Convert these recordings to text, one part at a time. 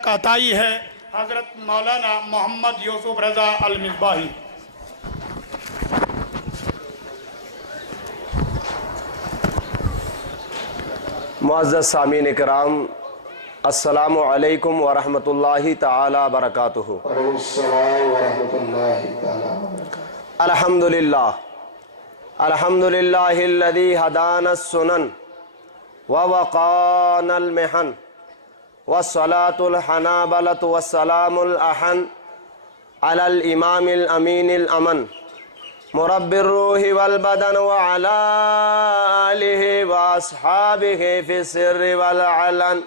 عطائی ہے حضرت مولانا محمد یوسف رضا المصباحی۔ معزز سامعین کرام، السلام علیکم ورحمۃ اللہ تعالی وبرکاتہ۔ الحمدللہ الذی ہدانا السنن ووقانا المحن والصلاة الحنابلة والسلام الأحن على الإمام الأمين الأمن مربي الروح والبدن وعلى آله وأصحابه في السر والعلن.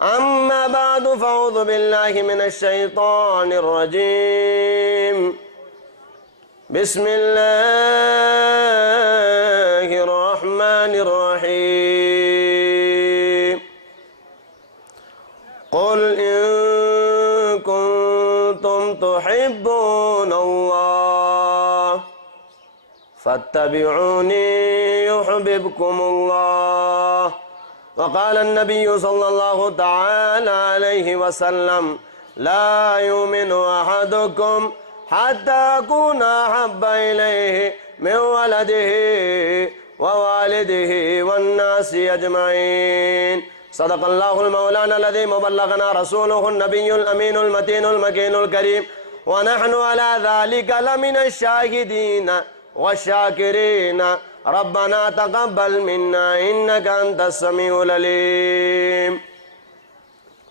أما بعد فأعوذ بالله من الشيطان الرجيم. بسم الله الرحمن الرحيم. قل إن كنتم تحبون الله فاتبعوني يحببكم الله. وقال النبي صلى الله تعالى عليه وسلم لا يؤمن أحدكم حتى أكون أحب إليه من ولده ووالده والناس أجمعين. صدق الله المولانا الذي مبلغنا رسوله النبي الأمين المتين المكين الكريم، ونحن على ذلك لمن الشاهدين والشاكرين. ربنا تقبل منا إنك أنت السميع العليم.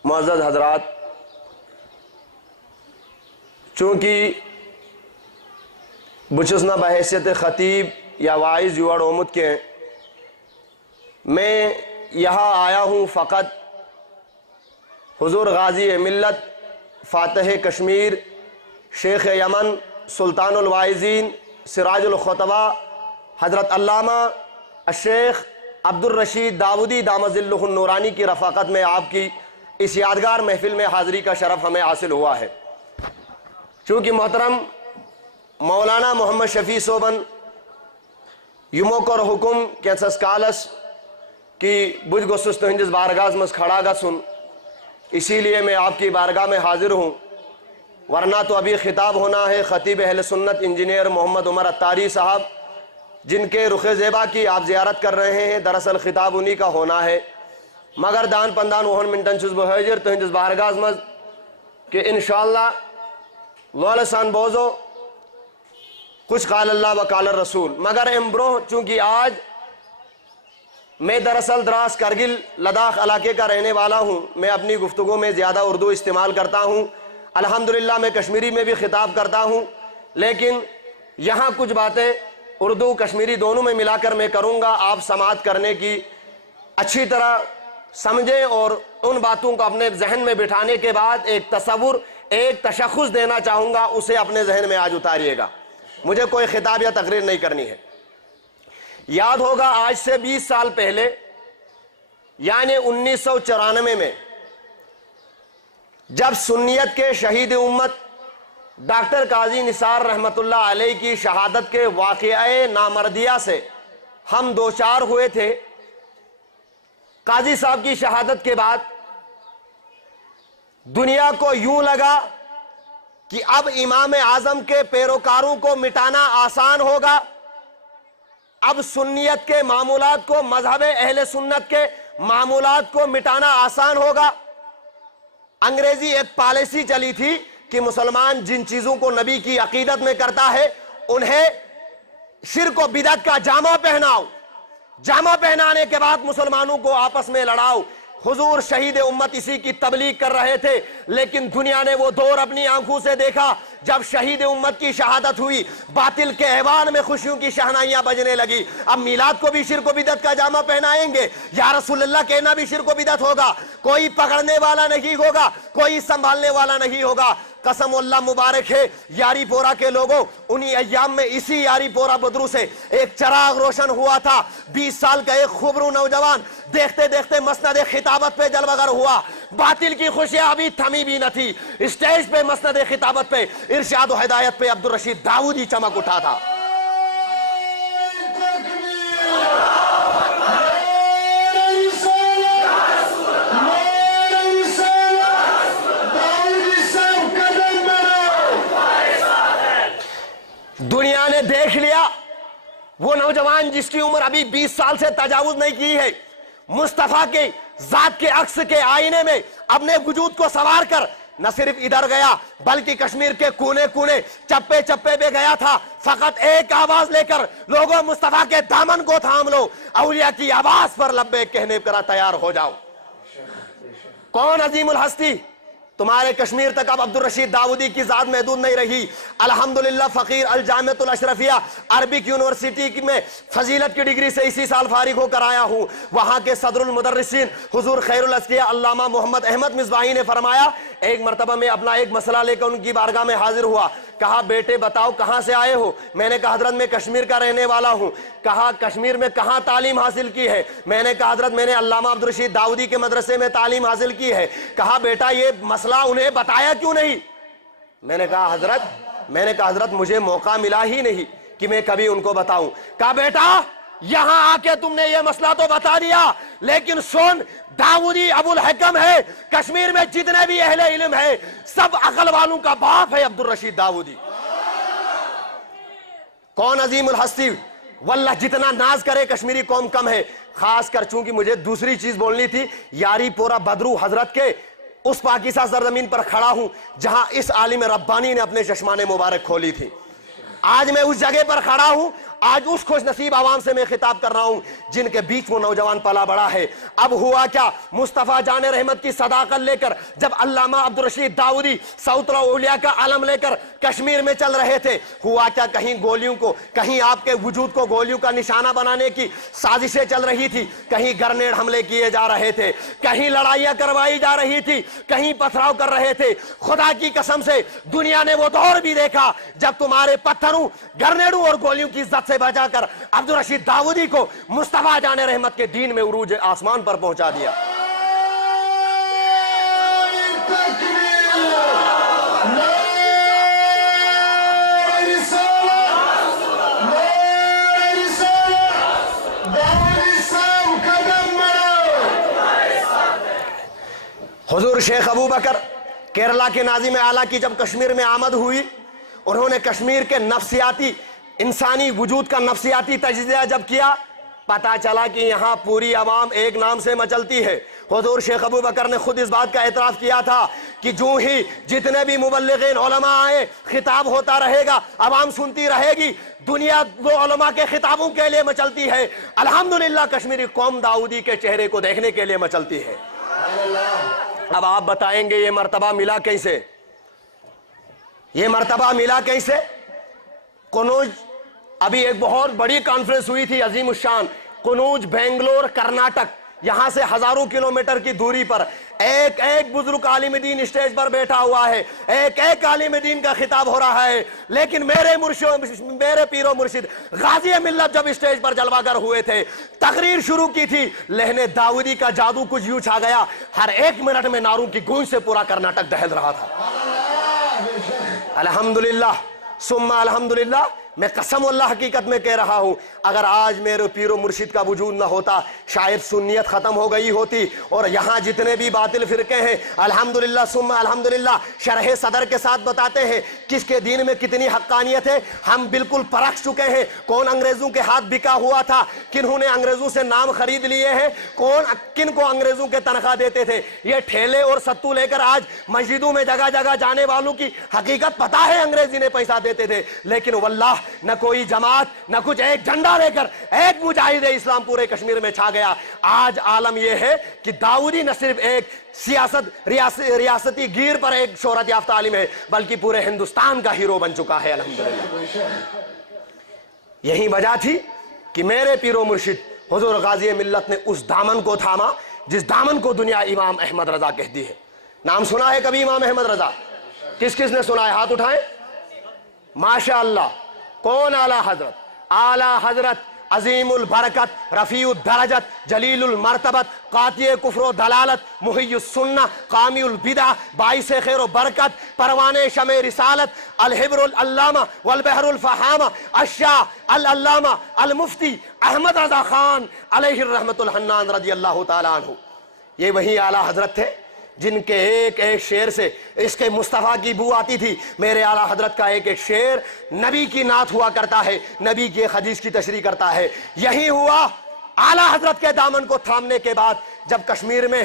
معزز حضرات، چونکہ بچسنا بحیثیت خطیب یا واعظ یوڑ اومد کے میں یہاں آیا ہوں فقط حضور غازی ملت فاتح کشمیر شیخ یمن سلطان الواعظین سراج الخطبہ حضرت علامہ الشیخ عبدالرشید داودی دامت ظلہ النورانی کی رفاقت میں آپ کی اس یادگار محفل میں حاضری کا شرف ہمیں حاصل ہوا ہے. چونکہ محترم مولانا محمد شفیع صوبن یموکر حکم کینسس کالس کی بج گسس تہندس بارگاہ مز کھڑا گسن، اسی لیے میں آپ کی بارگاہ میں حاضر ہوں، ورنہ تو ابھی خطاب ہونا ہے خطیب اہل سنت انجینئر محمد عمر اتاری صاحب، جن کے رخ زیبا کی آپ زیارت کر رہے ہیں. دراصل خطاب انہی کا ہونا ہے، مگر دان پندان وہن منٹن چھس بہ حاضر تہندس بارگاہ مز کہ انشاءاللہ لولسان بوزو کچھ قال اللہ و قال الرسول. مگر امبرو چونکہ آج میں دراصل دراز کرگل لداخ علاقے کا رہنے والا ہوں، میں اپنی گفتگو میں زیادہ اردو استعمال کرتا ہوں. الحمدللہ میں کشمیری میں بھی خطاب کرتا ہوں، لیکن یہاں کچھ باتیں اردو کشمیری دونوں میں ملا کر میں کروں گا. آپ سماعت کرنے کی اچھی طرح سمجھیں اور ان باتوں کو اپنے ذہن میں بٹھانے کے بعد ایک تصور ایک تشخص دینا چاہوں گا، اسے اپنے ذہن میں آج اتاریے گا. مجھے کوئی خطاب یا تقریر نہیں کرنی ہے. یاد ہوگا آج سے 20 سال پہلے یعنی 1994 میں جب سنیت کے شہید امت ڈاکٹر قاضی نثار رحمت اللہ علیہ کی شہادت کے واقعہ نامردیہ سے ہم دوچار ہوئے تھے. قاضی صاحب کی شہادت کے بعد دنیا کو یوں لگا کہ اب امام اعظم کے پیروکاروں کو مٹانا آسان ہوگا، اب سنیت کے معمولات کو، مذہب اہل سنت کے معمولات کو مٹانا آسان ہوگا. انگریزی ایک پالیسی چلی تھی کہ مسلمان جن چیزوں کو نبی کی عقیدت میں کرتا ہے انہیں شرک و بدعت کا جامہ پہناؤ، جامہ پہنانے کے بعد مسلمانوں کو آپس میں لڑاؤ. حضور شہید امت اسی کی تبلیغ کر رہے تھے، لیکن دنیا نے وہ دور اپنی آنکھوں سے دیکھا جب شہید امت کی شہادت ہوئی، باطل کے ایوان میں خوشیوں کی شہنائیاں بجنے لگی. اب میلاد کو بھی شرک و بدعت کا جامہ پہنائیں گے، یا رسول اللہ کہنا بھی شرک و بدعت ہوگا. کوئی پکڑنے والا نہیں ہوگا، کوئی سنبھالنے والا نہیں ہوگا. قسم اللہ مبارک ہے یاری پورا کے لوگوں، انہی ایام میں اسی یاری پورا بدرو سے ایک چراغ روشن ہوا تھا. 20 سال کا ایک خوبرو نوجوان دیکھتے دیکھتے مسند خطابت پہ جلوہ گر ہوا. باطل کی خوشیاں ابھی تھمی بھی نہ تھی. اسٹیج پہ مسند خطابت پہ ارشاد و ہدایت پہ عبدالرشید داودی چمک اٹھا تھا. وہ نوجوان جس کی عمر ابھی 20 سال سے تجاوز نہیں کی ہے، مصطفیٰ کے ذات کے عکس کے آئینے میں اپنے وجود کو سوار کر نہ صرف ادھر گیا بلکہ کشمیر کے کونے کونے چپے چپے پہ گیا تھا، فقط ایک آواز لے کر، لوگوں مصطفیٰ کے دامن کو تھام لو، اولیاء کی آواز پر لبیک کہنے پر تیار ہو جاؤ۔ کون عظیم الہستی؟ تمہارے کشمیر تک اب عبدالرشید داؤدی کی ذات محدود نہیں رہی۔ الحمدللہ فقیر الجامعۃ الاشرفیہ عربک یونیورسٹی میں فضیلت کی ڈگری سے اسی سال فارغ ہو کر آیا ہوں۔ وہاں کے صدر المدرسین حضور خیر الاسقیاء علامہ محمد احمد مصباحی نے فرمایا، ایک مرتبہ میں اپنا ایک مسئلہ لے کر ان کی بارگاہ میں حاضر ہوا۔ کہا بیٹے بتاؤ کہاں سے آئے ہو؟ میں نے کہا حضرت میں کشمیر کا رہنے والا ہوں۔ کہا کشمیر میں کہاں تعلیم حاصل کی ہے؟ میں نے کہا حضرت میں نے علامہ عبدالرشید داؤدی کے مدرسے میں تعلیم حاصل کی ہے۔ کہا بیٹا یہ مسئلہ انہیں بتایا کیوں نہیں؟ میں نے کہا حضرت مجھے موقع ملا ہی نہیں کہ میں کبھی ان کو بتاؤں۔ کہا بیٹا یہاں آ کے تم نے یہ مسئلہ تو بتا دیا، لیکن سن، داؤدی ابو الحکم ہے، کشمیر میں جتنے بھی اہل علم ہے سب عقل والوں کا باپ ہے عبدالرشید داؤدی۔ کون عظیم الہستی؟ واللہ جتنا ناز کرے کشمیری قوم کم ہے۔ خاص کر چونکہ مجھے دوسری چیز بولنی تھی، یاری پورا بدرو حضرت کے اس پاکیزہ سرزمین پر کھڑا ہوں جہاں اس عالم ربانی نے اپنے چشمان مبارک کھولی تھی۔ آج میں اس جگہ پر کھڑا ہوں، آج اس خوش نصیب عوام سے میں خطاب کر رہا ہوں جن کے بیچ وہ نوجوان پلا بڑا ہے۔ اب ہوا کیا، مصطفیٰ جان رحمت کی صداقت لے کر جب علامہ عبدالرشید داؤدی سوترہ اولیاء کا علم لے کر کشمیر میں چل رہے تھے، ہوا کیا کہیں گولیوں کو، کہیں آپ کے وجود کو گولیوں کا نشانہ بنانے کی سازشیں چل رہی تھی، کہیں گرنیڈ حملے کیے جا رہے تھے، کہیں لڑائیاں کروائی جا رہی تھی، کہیں پتھراؤ کر رہے تھے۔ خدا کی قسم سے دنیا نے وہ دور بھی دیکھا جب تمہارے پتھروں، گرنیڈوں اور گولیوں کی عزت سے بچا کر عبدالرشید داؤدی کو مصطفیٰ جان رحمت کے دین میں عروج آسمان پر پہنچا دیا۔ حضور شیخ ابو بکر کیرلا کے ناظم اعلیٰ کی جب کشمیر میں آمد ہوئی، انہوں نے کشمیر کے نفسیاتی، انسانی وجود کا نفسیاتی تجزیہ جب کیا، پتا چلا کہ یہاں پوری عوام ایک نام سے مچلتی ہے۔ حضور شیخ ابو بکر نے خود اس بات کا اعتراف کیا تھا کہ جو ہی جتنے بھی مبلغین علماء آئے، خطاب ہوتا رہے گا، عوام سنتی رہے گی، دنیا وہ علماء کے خطابوں کے لیے مچلتی ہے۔ الحمدللہ کشمیری قوم داؤدی کے چہرے کو دیکھنے کے لیے مچلتی ہے۔ اب آپ بتائیں گے یہ مرتبہ ملا کیسے؟ یہ مرتبہ ملا کیسے؟ قنوج، ابھی ایک بہت بڑی کانفرنس ہوئی تھی عظیم الشان، قنوج بنگلور کرناٹک، یہاں سے ہزاروں کلومیٹر کی دوری پر ایک ایک بزرگ عالم دین اسٹیج پر بیٹھا ہوا ہے، ایک ایک عالم دین کا خطاب ہو رہا ہے، لیکن میرے پیر و مرشد غازی ملت جب اسٹیج پر جلوہ گر ہوئے تھے، تقریر شروع کی تھی، لہن داؤدی کا جادو کچھ یوں چھا گیا، ہر ایک منٹ میں نعروں کی گونج سے پورا کرناٹک دہل رہا تھا۔ الحمدللہ ثم الحمدللہ، میں قسم اللہ حقیقت میں کہہ رہا ہوں، اگر آج میرے پیر و مرشد کا وجود نہ ہوتا شاید سنیت ختم ہو گئی ہوتی، اور یہاں جتنے بھی باطل فرقے ہیں الحمدللہ ثم الحمدللہ شرح صدر کے ساتھ بتاتے ہیں کس کے دین میں کتنی حقانیت ہے۔ ہم بالکل پرکھ چکے ہیں کون انگریزوں کے ہاتھ بکا ہوا تھا، کنہوں نے انگریزوں سے نام خرید لیے ہیں، کن کو انگریزوں کے تنخواہ دیتے تھے۔ یہ ٹھیلے اور ستو لے کر آج مسجدوں میں جگہ جگہ جانے والوں کی حقیقت پتہ ہے انگریزی نے پیسہ دیتے تھے، لیکن واللہ نہ کوئی جماعت، نہ کچھ، ایک جھنڈا لے کر ایک مجاہد اسلام پورے کشمیر میں چھا گیا۔ آج عالم یہ ہے کہ داؤدی نہ صرف ایک ریاستی گیر پر ایک شہرت یافتہ عالم ہے بلکہ پورے ہندوستان کا ہیرو بن چکا ہے الحمدللہ۔ یہی وجہ تھی کہ میرے پیر و مرشد حضور غازی ملت نے اس دامن کو تھاما جس دامن کو دنیا امام احمد رضا کہتی ہے۔ نام سنا ہے کبھی امام احمد رضا؟ کس کس نے سنا ہے؟ ہاتھ اٹھائیں۔ ماشاءاللہ۔ کون؟ اعلیٰ حضرت عظیم البرکت، رفیع الدرجت، جلیل المرتبت، قاطع کفر و دلالت، محی السنہ، قامی البدع، باعث خیر و برکت، پروانے شمع رسالت، الحبر العلامہ والبحر الفہامہ، الشاہ العلامہ المفتی احمد رضا خان علیہ الرحمت الحنان رضی اللہ تعالیٰ عنہ۔ یہ وہی اعلیٰ حضرت تھے جن کے ایک ایک شعر سے اس کے مصطفیٰ کی بو آتی تھی. میرے اعلیٰ حضرت کا ایک ایک شعر نبی کی نعت ہوا کرتا ہے, نبی کی حدیث کی تشریح کرتا ہے. یہی ہوا اعلیٰ حضرت کے دامن کو تھامنے کے بعد جب کشمیر میں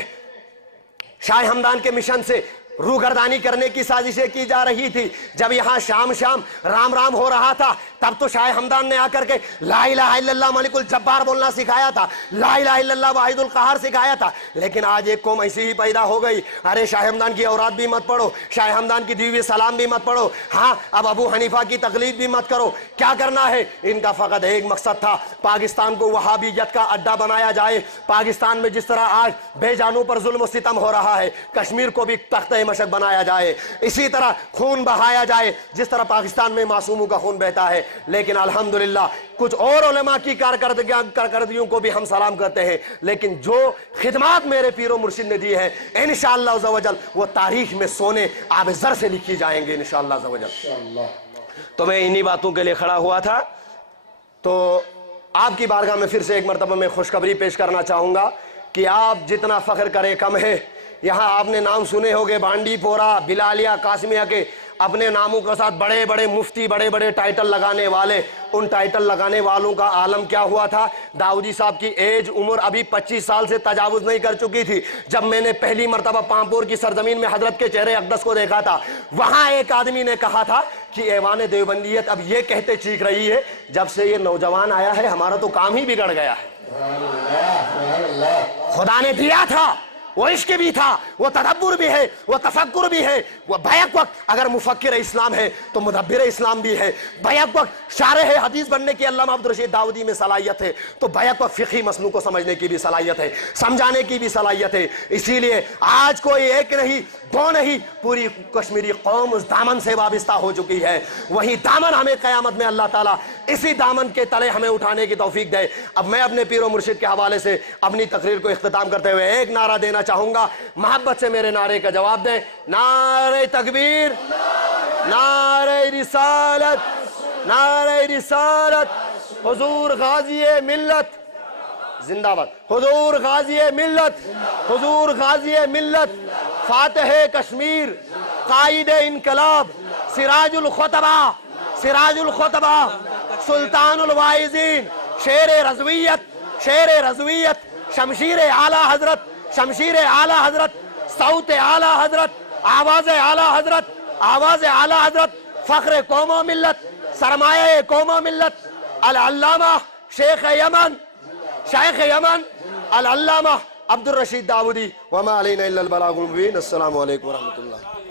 شاہ ہمدان کے مشن سے روگردانی کرنے کی سازشیں کی جا رہی تھی, جب یہاں شام شام رام رام ہو رہا تھا, تب تو شاہ ہمدان نے آ کر کے لا الہ الا اللہ ملک الجبار بولنا سکھایا تھا, لا الہ الا اللہ واحد القہار سکھایا تھا. لیکن آج ایک قوم ایسی ہی پیدا ہو گئی, ارے شاہ ہمدان کی اوراد بھی مت پڑھو, شاہ ہمدان کی دیوی سلام بھی مت پڑھو, ہاں اب ابو حنیفہ کی تقلید بھی مت کرو. کیا کرنا ہے؟ ان کا فقط ایک مقصد تھا, پاکستان کو وہابیت کا اڈا بنایا جائے. پاکستان میں جس طرح آج بے جانوں پر ظلم و ستم ہو رہا ہے, کشمیر کو بھی تختہ مشق بنایا جائے, اسی طرح خون بہایا جائے جس طرح پاکستان میں معصوموں کا خون بہتا ہے. لیکن الحمدللہ کچھ اور علماء کی کارکردگیوں کو بھی ہم سلام کرتے ہیں, لیکن جو خدمات میرے پیر و مرشد نے دی ہے انشاءاللہ عز و جل وہ تاریخ میں سونے آب زر سے لکھی جائیں گے انشاءاللہ عز و جل. تو میں انہی باتوں کے لیے کھڑا ہوا تھا. تو آپ کی بارگاہ میں پھر سے ایک مرتبہ میں خوشخبری پیش کرنا چاہوں گا کہ آپ جتنا فخر کریں کم ہے. یہاں آپ نے نام سنے ہوگے بانڈی پورا, بلالیہ, قاسمیہ کے اپنے ناموں کے ساتھ بڑے بڑے مفتی, بڑے بڑے ٹائٹل لگانے والے. ان ٹائٹل لگانے والوں کا عالم کیا ہوا تھا؟ داؤدی صاحب کی ایج عمر ابھی 25 سال سے تجاوز نہیں کر چکی تھی. جب میں نے پہلی مرتبہ پامپور کی سرزمین میں حضرت کے چہرے اقدس کو دیکھا تھا, وہاں ایک آدمی نے کہا تھا کہ ایوان دیوبندیت اب یہ کہتے چیخ رہی ہے جب سے یہ نوجوان آیا ہے ہمارا تو کام ہی بگڑ گیا ہے. خدا نے دیا تھا, وہ عشق بھی تھا, وہ تدبر بھی ہے, وہ تفکر بھی ہے, وہ بیک وقت اگر مفکر اسلام ہے تو مدبر اسلام بھی ہے. بیک وقت شارح حدیث بننے کی علامہ عبدالرشید داؤدی میں صلاحیت ہے, تو بیک وقت فقہی مسئلوں کو سمجھنے کی بھی صلاحیت ہے, سمجھانے کی بھی صلاحیت ہے. اسی لیے آج کوئی ایک نہیں دو نہیں, پوری کشمیری قوم اس دامن سے وابستہ ہو چکی ہے. وہی دامن ہمیں قیامت میں اللہ تعالیٰ اسی دامن کے تلے ہمیں اٹھانے کی توفیق دے. اب میں اپنے پیر و مرشد کے حوالے سے اپنی تقریر کو اختتام کرتے ہوئے ایک نعرہ دینا چاہوں گا, محبت سے میرے نعرے کا جواب دیں. نعرہ تکبیر, نعرہ رسالت, نعرہ رسالت. حضور غازی ملت زندہ باد, حضور غازی ملت, حضور غازی ملت, فاتح کشمیر, قائد انقلاب, سراج الخطبہ, سراج الخطبہ, سلطان الواعظین, شیر رضویت, شیر رضویت, شمشیر اعلیٰ حضرت, شمشیر اعلیٰ حضرت, صوت اعلیٰ حضرت, آواز اعلیٰ حضرت, آواز اعلیٰ حضرت, فخر قوم و ملت, سرمایہ قوم و ملت, العلامہ شیخ یمن, شیخ یمن العلامہ عبدالرشید داؤدی. وما علینا الا البلاغ المبین. السلام علیکم ورحمۃ اللہ.